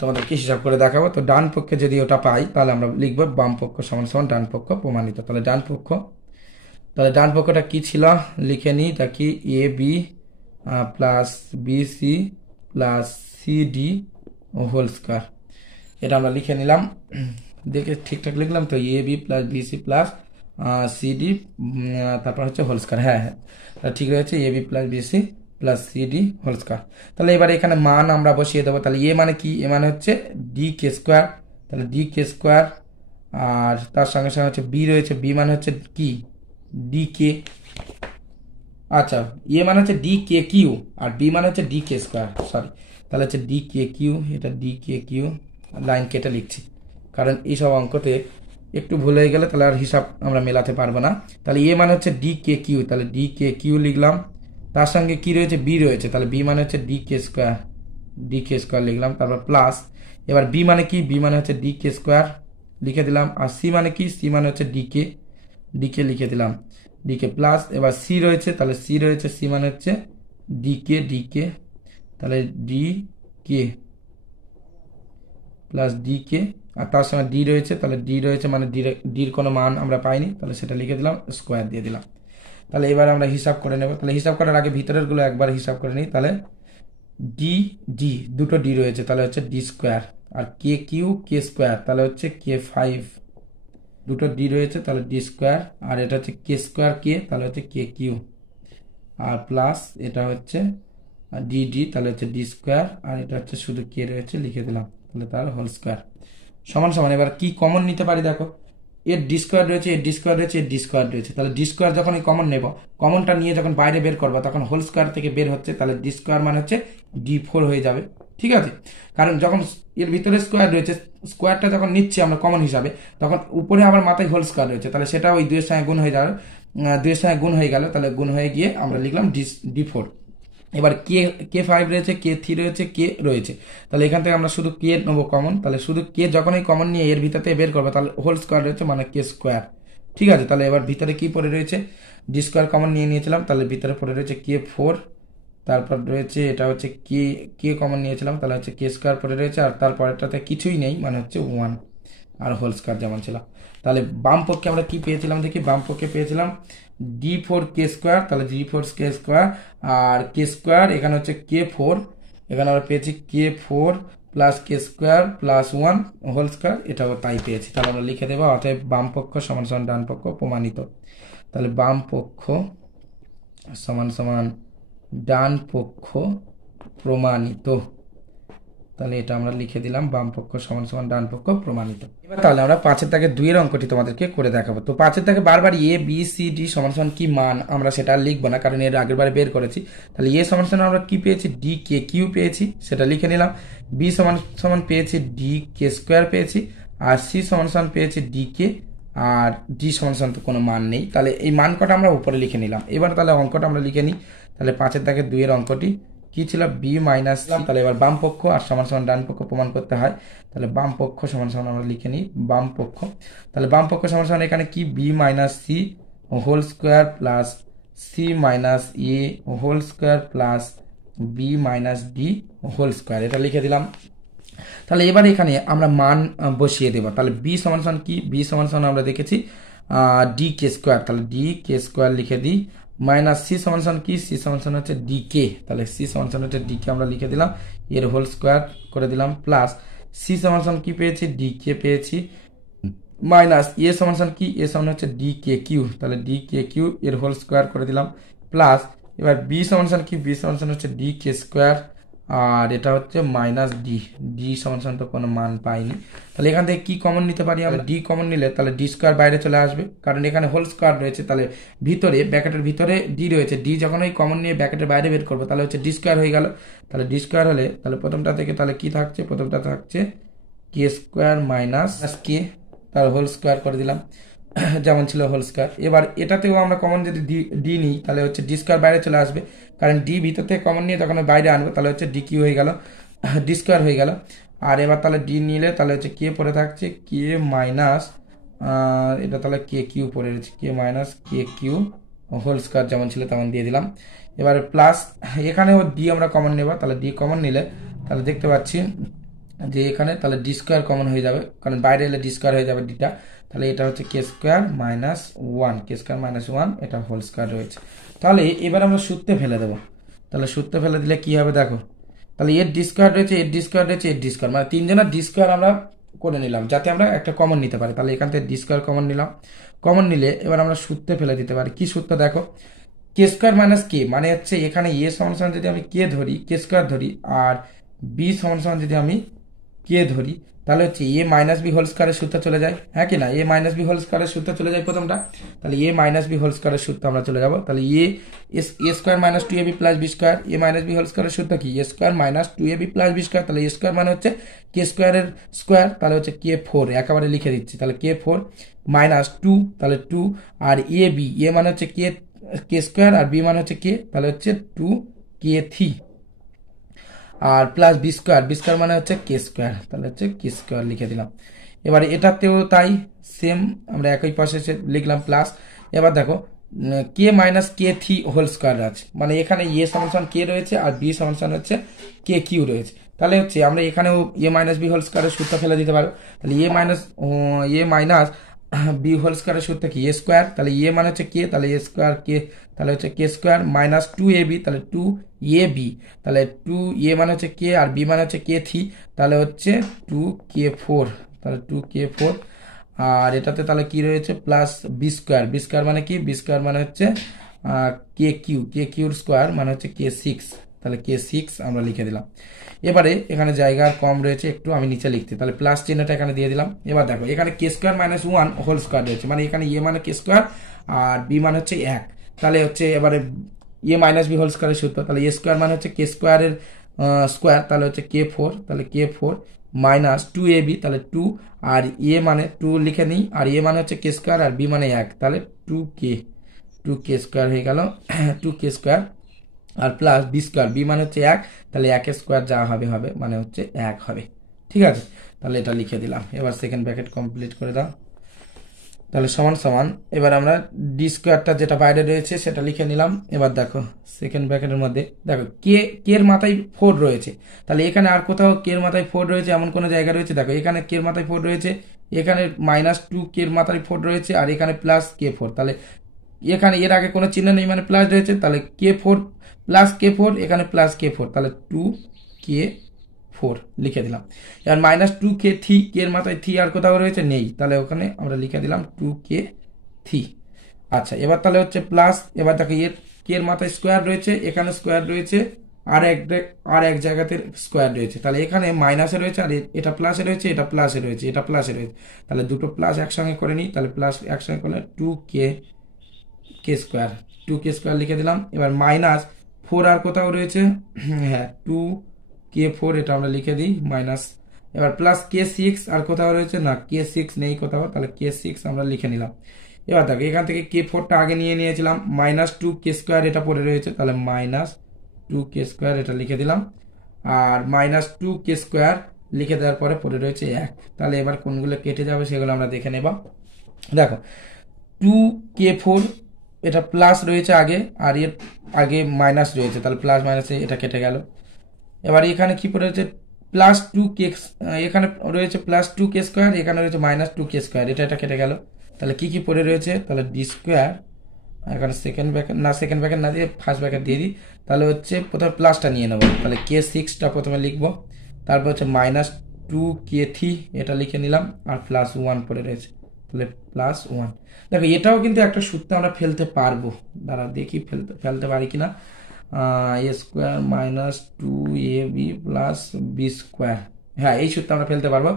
তোমাদেরকে হিসাব করে দেখাবো। তো ডান পক্ষে যদি ওটা পাই তাহলে আমরা লিখবো বাম পক্ষ সমান সমান ডান পক্ষ প্রমাণিত। তাহলে ডান পক্ষটা কি ছিল লিখে নিই, দেখি A B plus B C plus C D whole square, এটা আমরা লিখে নিলাম, দেখে ঠিকঠাক লিখলাম তো, A B plus B C plus C D, তারপর হচ্ছে হোল স্কোয়ার, হ্যাঁ ঠিক রয়েছে, A B plus B C plus C D whole square. তাহলে এবার এখানে মান আমরা বসিয়ে দেবো, তাহলে এ মানে কি, এ মানে হচ্ছে ডি কে স্কোয়ার, তাহলে ডি কে স্কোয়ার, আর তার সঙ্গে সঙ্গে হচ্ছে বি রয়েছে, বি মানে হচ্ছে কি ডি কে, আচ্ছা এ মানে হচ্ছে ডি কে কিউ, আর বি মানে হচ্ছে ডি কে স্কোয়ার, সরি তাহলে হচ্ছে ডি কে কিউ, এটা ডি কে কিউ, লাইন কেটে লিখছি কারণ এইসব অঙ্কতে একটু ভুল হয়ে গেলে তাহলে আর হিসাব আমরা মেলাতে পারবো না। তাহলে এ মানে হচ্ছে ডি কে কিউ, তাহলে ডি কে কিউ লিখলাম, তার সঙ্গে কি রয়েছে বি রয়েছে, তাহলে বি মানে হচ্ছে ডি কে স্কোয়ার লিখলাম, তারপর প্লাস এবার বি মানে কি, বি মানে হচ্ছে ডি কে স্কোয়ার লিখে দিলাম, আর সি মানে কি, সি মানে হচ্ছে ডি কে লিখে দিলাম, ডি কে প্লাস এবার সি রয়েছে, তাহলে সি রয়েছে, সি মানে হচ্ছে ডি কে, তাহলে ডি কে প্লাস ডি কে, আর তার সঙ্গে ডি রয়েছে, তাহলে ডি রয়েছে মানে ডির কোনো মান আমরা পাইনি, তাহলে সেটা লিখে দিলাম, স্কোয়ার দিয়ে দিলাম। তাহলে এবার আমরা হিসাব করে নেব, তাহলে হিসাব করার আগে ভিতরেরগুলো একবার হিসাব করে নিই। তাহলে ডি দুটো ডি রয়েছে, তাহলে হচ্ছে ডি স্কোয়ার, আর কে কিউ কে স্কোয়ার, তাহলে হচ্ছে কে 5, দুটো ডি রয়েছে, তাহলে ডি স্কোয়ার, আর এটা হচ্ছে কে স্কোয়ার কে, তাহলে হচ্ছে কে কিউ, আর প্লাস এটা হচ্ছে ডি, তাহলে হচ্ছে ডি স্কোয়ার, আর এটা হচ্ছে শুধু কে রয়েছে লিখে দিলাম, তাহলে তার হোল স্কোয়ার সমান সমান। এবার কি কমন নিতে পারি দেখো, এর ডি স্কোয়ার রয়েছে, এর ডি স্কোয়ার রয়েছে, এর ডি স্কোয়ার রয়েছে, তাহলে ডি স্কোয়ার যখন কমন নেব, কমনটা নিয়ে যখন বাইরে বের করবো তখন হোল স্কোয়ার থেকে বের হচ্ছে, তাহলে ডি স্কোয়ার মানে হচ্ছে ডি ফোর হয়ে যাবে, ঠিক আছে, কারণ যখন এর ভিতরে স্কোয়ার রয়েছে, স্কোয়ারটা যখন নিচ্ছি আমরা কমন হিসাবে, তখন উপরে আবার মাথায় হোল স্কোয়ার রয়েছে, তাহলে সেটা ওই দুইয়ের সঙ্গে গুণ হয়ে যাবে, দুইয়ের সঙ্গে গুণ হয়ে গেল, তাহলে গুণ হয়ে গিয়ে আমরা লিখলাম ডি ফোর। এবার কে 5 রয়েছে, কে 3 রয়েছে, কে রয়েছে, তাহলে এখান থেকে আমরা শুধু কে নেবো কমন, তাহলে শুধু কে যখনই কমন নিয়ে এর ভিতরে বের করবো তাহলে হোল স্কোয়ার রয়েছে মানে কে স্কোয়ার, ঠিক আছে। তাহলে এবার ভিতরে কি পড়ে রয়েছে, ডি স্কোয়ার কমন নিয়ে নিয়েছিলাম, তাহলে ভিতরে পড়ে রয়েছে কে 4, তারপর রয়েছে এটা হচ্ছে কে কমন নিয়েছিলাম, তাহলে হচ্ছে কে স্কোয়ার পড়ে রয়েছে, আর তারপরেরটাতে কিছুই নেই মানে হচ্ছে 1 আর হোল স্কোয়ার যেমন ছিল। তাহলে বাম পক্ষে আমরা কি পেয়েছিলাম দেখি, বাম পক্ষে পেয়েছিলাম ডি ফোর কে স্কোয়ার, তাহলে ডি ফোর কে স্কোয়ার, আর কে স্কোয়ার এখানে হচ্ছে কে 4, এখানে আমরা পেয়েছি কে 4 প্লাস কে স্কোয়ার প্লাস 1 হোল স্কোয়ার, এটাও তাই পেয়েছি। তাহলে আমরা লিখে দেবো অতএব বাম পক্ষ সমান সমান ডান পক্ষ প্রমাণিত। তাহলে বাম পক্ষ সমান সমান ডান পক্ষ প্রমাণিত, তাহলে এটা আমরা লিখে দিলাম বাম পক্ষ সমান সমান ডান পক্ষ প্রমাণিত। এবার তাহলে আমরা 5-এর দাগে 2-এর অঙ্কটি তোমাদেরকে করে দেখাবো। তো 5-এর দাগে বারবার এ বি সি ডি সমান সমান কি মান আমরা সেটা লিখবো না, কারণ এর আগের বারে বের করেছি। তাহলে এ সমান সমান আমরা কি পেয়েছি, ডি কে কিউ পেয়েছি, সেটা লিখে নিলাম। বি সমান সমান পেয়েছি ডি কে স্কোয়ার পেয়েছি, আর সি সমান সমান পেয়েছি ডি কে, আর ডি সমান সমান তো কোনো মান নেই, তাহলে এই মান কটা আমরা উপরে লিখে নিলাম। এবার তাহলে অঙ্কটা আমরা লিখে নিই। তাহলে 5-এর দাগের 2-এর অঙ্কটি কি ছিল, বি মাইনাস। তাহলে এবার বাম পক্ষ আর সমান সমান ডান পক্ষ প্রমাণ করতে হয়। তাহলে বাম পক্ষ সমান সমান আমরা লিখে নিই বাম পক্ষ। তাহলে বাম পক্ষ সমান সমান এখানে কি, B minus C whole square plus C minus A whole square plus B minus D whole square, এটা লিখে দিলাম। তাহলে এবার এখানে আমরা মান বসিয়ে দেব। তাহলে বি সমান সমান কি, বি সমান সমান আমরা দেখেছি ডি কে স্কোয়ার, তাহলে ডি কে স্কোয়ার লিখে দিই। মাইনাস সি সমান সমান কি, সি সমান সমান হচ্ছে ডি কে, তাহলে সি সমান সমান হচ্ছে ডি কে আমরা লিখে দিলাম, এর হোল স্কোয়ার করে দিলাম, প্লাস সি সমান সমান কি পেয়েছি, ডি কে পেয়েছি, মাইনাস এ সমান সমান কি, এ সমান হচ্ছে ডি কে কিউ, তাহলে ডি কে কিউ এর হোল স্কোয়ার করে দিলাম, প্লাস এবার বি সমান সমান কি, বি সমান সমান হচ্ছে ডি কে স্কোয়ার, আর এটা হচ্ছে মাইনাস ডি, ডি সমান সমান তো কোনো মান পাইনি। তাহলে এখান থেকে কি কমন নিতে পারি আমরা, ডি কমন নিলে তাহলে ডি স্কোয়ার বাইরে চলে আসবে, কারণ এখানে হোল স্কোয়ার রয়েছে। তাহলে ভিতরে ব্র্যাকেটের ভিতরে ডি রয়েছে, ডি যখন ওই কমন নিয়ে ব্র্যাকেটের বাইরে বের করবো তাহলে হচ্ছে ডি স্কোয়ার হয়ে গেল। তাহলে ডি স্কোয়ার হলে তাহলে প্রথমটা থেকে তাহলে কি থাকছে, প্রথমটা থাকছে কে স্কোয়ার মাইনাস কে, তার হোল স্কোয়ার করে দিলাম যেমন ছিল হোল স্কোয়ার। এবার এটাতেও আমরা কমন যদি ডি নিই তাহলে হচ্ছে ডি স্কোয়ার বাইরে চলে আসবে, কারণ ডি ভিতর থেকে কমন নিয়ে যখন বাইরে আনবো তাহলে হচ্ছে ডি কিউ হয়ে গেল, ডি স্কোয়ার হয়ে গেল। আর এবার তাহলে ডি নিলে তাহলে হচ্ছে কে পড়ে থাকছে কে মাইনাস, এটা তাহলে কে কিউ পড়ে রয়েছে, কে মাইনাস কে কিউ হোল স্কোয়ার যেমন ছিল তেমন দিয়ে দিলাম। এবার প্লাস এখানেও ডি আমরা কমন নেব, তাহলে ডি কমন নিলে তাহলে দেখতে পাচ্ছি যে এখানে তাহলে ডি স্কোয়ার কমন হয়ে যাবে, কারণ বাইরে এলে ডি স্কোয়ার হয়ে যাবে ডিটা। তাহলে এটা হচ্ছে কে স্কোয়ার মাইনাস ওয়ান, কে স্কোয়ার মাইনাস ওয়ান, এটা হোল স্কোয়ার রয়েছে। তাহলে এবার আমরা সূত্রে ফেলে দেবো। তাহলে সূত্রে ফেলে দিলে কি হবে দেখো, তাহলে এর ডি স্কোয়ার রয়েছে, এর ডি স্কোয়ার রয়েছে, এর ডি স্কোয়ার, মানে তিনজনের ডি স্কোয়ার আমরা করে নিলাম যাতে আমরা একটা কমন নিতে পারি। তাহলে এখান থেকে ডি স্কোয়ার কমন নিলাম, কমন নিলে এবার আমরা সূত্রে ফেলে দিতে পারি। কি সূত্র দেখো, কে স্কোয়ার মাইনাস কে, মানে হচ্ছে এখানে এ সমান সমান যদি আমি কে ধরি, কে স্কোয়ার ধরি, আর বি সমান সমান যদি আমি কে ধরি, তাহলে হচ্ছে এ মাইনাস বি হোল স্কোয়ারের সূত্র চলে যায়, হ্যাঁ কি না, এ মাইনাস বি হোল স্কোয়ারের সূত্র চলে যায় প্রথমটা। তাহলে এ মাইনাস বি হোল স্কোয়ারের সূত্র আমরা চলে যাবো। তাহলে এ স্কোয়ার মাইনাস টু এ বি প্লাস বি স্কোয়ার, এ মাইনাস বি হোল স্কোয়ারের সূত্র কি, এ স্কোয়ার মাইনাস টু এ বি প্লাস বি স্কোয়ার, তাহলে এ স্কোয়ার মানে হচ্ছে কে স্কোয়ারের স্কোয়ার, তাহলে হচ্ছে কে ফোর, একেবারে লিখে দিচ্ছি। তাহলে কে ফোর মাইনাস টু, তাহলে টু, আর এ বি, এ মানে হচ্ছে কে কে স্কোয়ার, আর বি মানে হচ্ছে কে, তাহলে হচ্ছে টু কে থ্রি, আর plus B square, B square মানে হচ্ছে কে স্কোয়ার, তাহলে হচ্ছে কে স্কোয়ার লিখে দিলাম। এবার এটাতেও তাই সেম আমরা একই পাশে লিখলাম প্লাস। এবার দেখো কে minus K three whole square আছে, মানে এখানে এ সমান সমান কে রয়েছে আর বি সমান সমান হচ্ছে কে কিউ রয়েছে। তাহলে হচ্ছে আমরা এখানেও এ মাইনাস বি হোল স্কোয়ারের সূত্র ফেলে দিতে পারবো। তাহলে এ মাইনাস বি হোল স্কোয়ারের সূত্র কি, এ স্কোয়ার, তাহলে এ মানে হচ্ছে কে, তাহলে এ স্কোয়ার কে, তাহলে হচ্ছে কে square minus two A B, তাহলে টু এ বি, তাহলে টু এ মানে হচ্ছে কে আর বি মানে হচ্ছে কে থ্রি, তাহলে হচ্ছে টু কে ফোর, তাহলে টু কে ফোর। আর এটাতে তাহলে কি রয়েছে plus B square, B square মানে কি, বি স্কোয়ার মানে হচ্ছে কে কিউ, কে কিউর স্কোয়ার মানে হচ্ছে কে সিক্স, তাহলে কে সিক্স আমরা লিখে দিলাম। এবারে এখানে জায়গা কম রয়েছে একটু, আমি নিচে লিখতে, তাহলে প্লাস চিহ্নটা এখানে দিয়ে দিলাম। এবার দেখো এখানে K square minus one whole square রয়েছে, মানে এখানে এ মানে কে স্কোয়ার আর বি মানে হচ্ছে এক, তাহলে হচ্ছে এবারে এ মাইনাস বি হোল স্কোয়ারের সূত্র, তাহলে এ স্কোয়ার মানে হচ্ছে কে স্কোয়ারের স্কোয়ার, তাহলে হচ্ছে কে ফোর, তাহলে K four minus two A B, তাহলে টু, আর এ মানে টু লিখে নিই, আর এ মানে হচ্ছে কে স্কোয়ার আর বি মানে এক, তাহলে টু কে স্কোয়ার হয়ে গেল, টু কে স্কোয়ার, আর প্লাস বি স্কোয়ার, বি মানে হচ্ছে এক, তাহলে একের স্কোয়ার যা হবে হবে মানে হচ্ছে এক হবে, ঠিক আছে। তাহলে এটা লিখে দিলাম। এবার সেকেন্ড ব্র্যাকেট কমপ্লিট করে দাও। তাহলে সমান সমান এবার আমরা ডি স্কোয়ারটা যেটা বাইরে রয়েছে সেটা লিখে নিলাম। এবার দেখো সেকেন্ড ব্র্যাকেটের মধ্যে দেখো কের মাথায় ফোর রয়েছে, তাহলে এখানে আর কোথাও কের মাথায় ফোর রয়েছে এমন কোনো জায়গা রয়েছে, দেখো এখানে কের মাথায় ফোর রয়েছে, এখানে মাইনাস টু কের মাথায় ফোর রয়েছে, আর এখানে প্লাস কে ফোর, তাহলে এখানে এর আগে কোনো চিহ্ন নেই মানে প্লাস রয়েছে, তাহলে K four plus K four, এখানে প্লাস কে ফোর, তাহলে টু কে ফোর লিখে দিলাম। এবার মাইনাস টু কে থ্রি, কে এর মাথায় থ্রি আর কোথাও রয়েছে নেই, তাহলে ওখানে আমরা লিখে দিলাম টু কে থ্রি। আচ্ছা এবার তাহলে হচ্ছে প্লাস, এবার দেখো এর কে এর মাথায় স্কোয়ার রয়েছে, এখানে স্কোয়ার রয়েছে, আর এক জায়গাতে স্কোয়ার রয়েছে, তাহলে এখানে মাইনাসে রয়েছে, আর এটা প্লাসে রয়েছে, এটা প্লাসে রয়েছে, এটা প্লাসে রয়েছে, তাহলে দুটো প্লাস একসঙ্গে করে নিই, তাহলে প্লাস একসঙ্গে করলে টু কে স্কোয়ার, টু কে স্কোয়ার লিখে দিলাম। এবার মাইনাস ফোর আর কোথাও রয়েছে, হ্যাঁ টু কে ফোর, এটা আমরা লিখে দিই মাইনাস এবার প্লাস কে সিক্স, আর কোথাও রয়েছে না, কে সিক্স নেই কোথাও, তাহলে কে সিক্স আমরা লিখে নিলাম। এবার দেখো এখান থেকে কে ফোরটা আগে নিয়ে নিয়েছিলাম, মাইনাস টু কে স্কোয়ার এটা পড়ে রয়েছে, তাহলে মাইনাস টু কে স্কোয়ার এটা লিখে দিলাম। আর মাইনাস টু কে স্কোয়ার লিখে দেওয়ার পরে পড়ে রয়েছে 1। তাহলে এবার কোনগুলো কেটে যাবে সেগুলো আমরা দেখে নেব। দেখো টু কে ফোর এটা প্লাস রয়েছে আগে, আর এর আগে মাইনাস রয়েছে, তাহলে প্লাস মাইনাসে এটা কেটে গেল। এবার এখানে কি পড়ে রয়েছে প্লাস টু কে, এখানে রয়েছে প্লাস টু কে স্কোয়ার, এখানে রয়েছে মাইনাস টু কে স্কোয়ার, এটা কেটে গেল। তাহলে কি কি পড়ে রয়েছে, তাহলে ডি স্কোয়ার, এখানে সেকেন্ড ব্র্যাকেট না, সেকেন্ড ব্র্যাকেট না দিয়ে ফার্স্ট ব্র্যাকেট দিয়ে দিই। তাহলে হচ্ছে প্রথমে প্লাসটা নিয়ে নেবো, তাহলে কে সিক্সটা প্রথমে লিখবো, তারপর হচ্ছে মাইনাস টু কে থ্রি এটা লিখে নিলাম, আর প্লাস ওয়ান পড়ে রয়েছে, তাহলে প্লাস ওয়ান। দেখো এটাও কিন্তু একটা সূত্র আমরা ফেলতে পারবো, দাঁড়া দেখি ফেলতে পারি কিনা। এ স্কোয়ার মাইনাস টু এ বি প্লাস বি স্কোয়ার, হ্যাঁ এই সূত্র আমরা ফেলতে পারবো,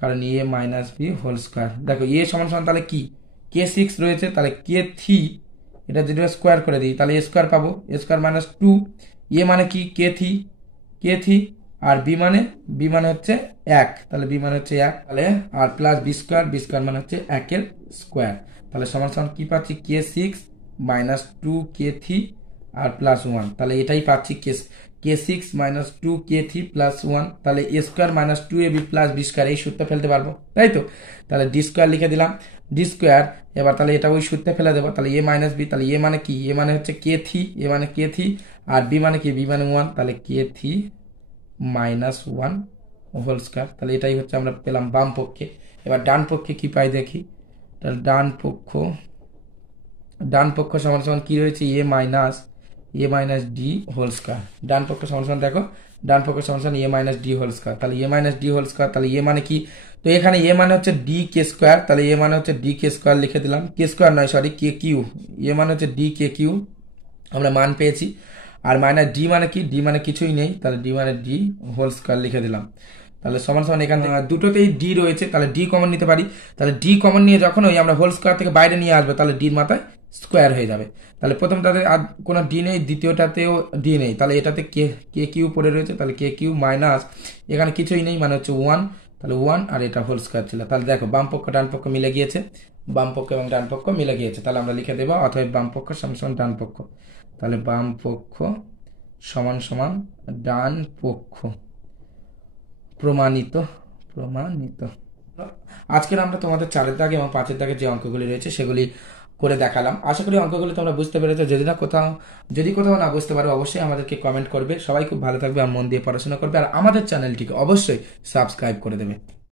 কারণ এ মাইনাস বি হোল স্কোয়ার। দেখো এ সমান সমান তাহলে কি, কে সিক্স রয়েছে, তাহলে কে থ্রি এটা যদি স্কোয়ার করে দিই তাহলে এ স্কোয়ার পাবো, এ স্কোয়ার মাইনাস টু, এ মানে কি কে থ্রি, আর বি মানে হচ্ছে 1, তাহলে বি মানে হচ্ছে 1, তাহলে আর প্লাস বি স্কোয়ার মানে হচ্ছে 1 এর স্কোয়ার, তাহলে সমান সমান কি পাচ্ছি K six minus two K three আর প্লাস ওয়ান, তাহলে এটাই পাচ্ছি K six minus two K three plus one, তাহলে এ স্কোয়ার মাইনাস টু এ বি প্লাস বি স্কোয়ার, এই সূত্র ফেলতে পারবো, তাই তো। তাহলে ডি স্কোয়ার লিখে দিলাম, ডি স্কোয়ার। এবার তাহলে এটা ওই সূত্রে ফেলে দেবো, তাহলে এ মাইনাস বি, তাহলে এ মানে কি, এ মানে হচ্ছে কে থ্রি, এ মানে কে থ্রি, আর বি মানে কি, বি মানে ওয়ান, তাহলে K three minus one whole square, তাহলে এটাই হচ্ছে আমরা পেলাম বাম পক্ষে। এবার ডান পক্ষে কি পাই দেখি, তাহলে ডান পক্ষ সমান সমান কি রয়েছে, এ মাইনাস ডি হোল স্কোয়ার, ডান পক্ষ সমান সমান দেখো, ডান পক্ষ সমান সমান এ মাইনাস ডি হোল স্কোয়ার, তাহলে এ মাইনাস ডি হোল স্কোয়ার, তাহলে এ মানে কি, তো এখানে এ মানে হচ্ছে ডি কে স্কোয়ার, তাহলে এ মানে হচ্ছে ডি কে স্কোয়ার লিখে দিলাম, কে স্কোয়ার নয় সরি কে কিউ, এ মানে হচ্ছে ডি কে কিউ আমরা মান পেয়েছি। আর মাইনাস ডি মানে কি, ডি মানে কিছুই নেই, তাহলে ডি মানে ডি হোল স্কোয়ার লিখে দিলাম। তাহলে সমান সমান এখানে দুটোতেই ডি রয়েছে, তাহলে ডি কমন নিতে পারি, তাহলে ডি কমন নিয়ে যখন ওই আমরা হোল স্কোয়ার থেকে বাইরে নিয়ে আসবো তাহলে ডির মাথায় স্কোয়ার হয়ে যাবে। তাহলে প্রথমটাতে আর কোনো ডি নেই, দ্বিতীয়টাতেও ডি নেই, তাহলে এটাতে কে কিউ পড়ে রয়েছে, তাহলে কে কিউ মাইনাস এখানে কিছুই নেই মানে হচ্ছে ওয়ান, তাহলে ওয়ান, আর এটা হোল স্কোয়ার ছিল। তাহলে দেখো বাম পক্ষ ডান পক্ষ মিলে গিয়েছে, বাম পক্ষ এবং ডান পক্ষ মিলে গিয়েছে, তাহলে আমরা লিখে দেবো অথবা বাম পক্ষ সমান সমান ডান পক্ষ, তাহলে বাম পক্ষ সমান সমান ডান পক্ষ, প্রমাণিত। আজকের আমরা তোমাদের 4 দাগে এবং 5 দাগে যে অঙ্কগুলি রয়েছে সেগুলি করে দেখালাম। আশা করি অঙ্কগুলি তোমরা বুঝতে পেরেছো। যদি কোথাও না বুঝতে পারো অবশ্যই আমাদেরকে কমেন্ট করবে। সবাই খুব ভালো থাকবে আর মন দিয়ে পড়াশোনা করবে, আর আমাদের চ্যানেলটিকে অবশ্যই সাবস্ক্রাইব করে দেবে।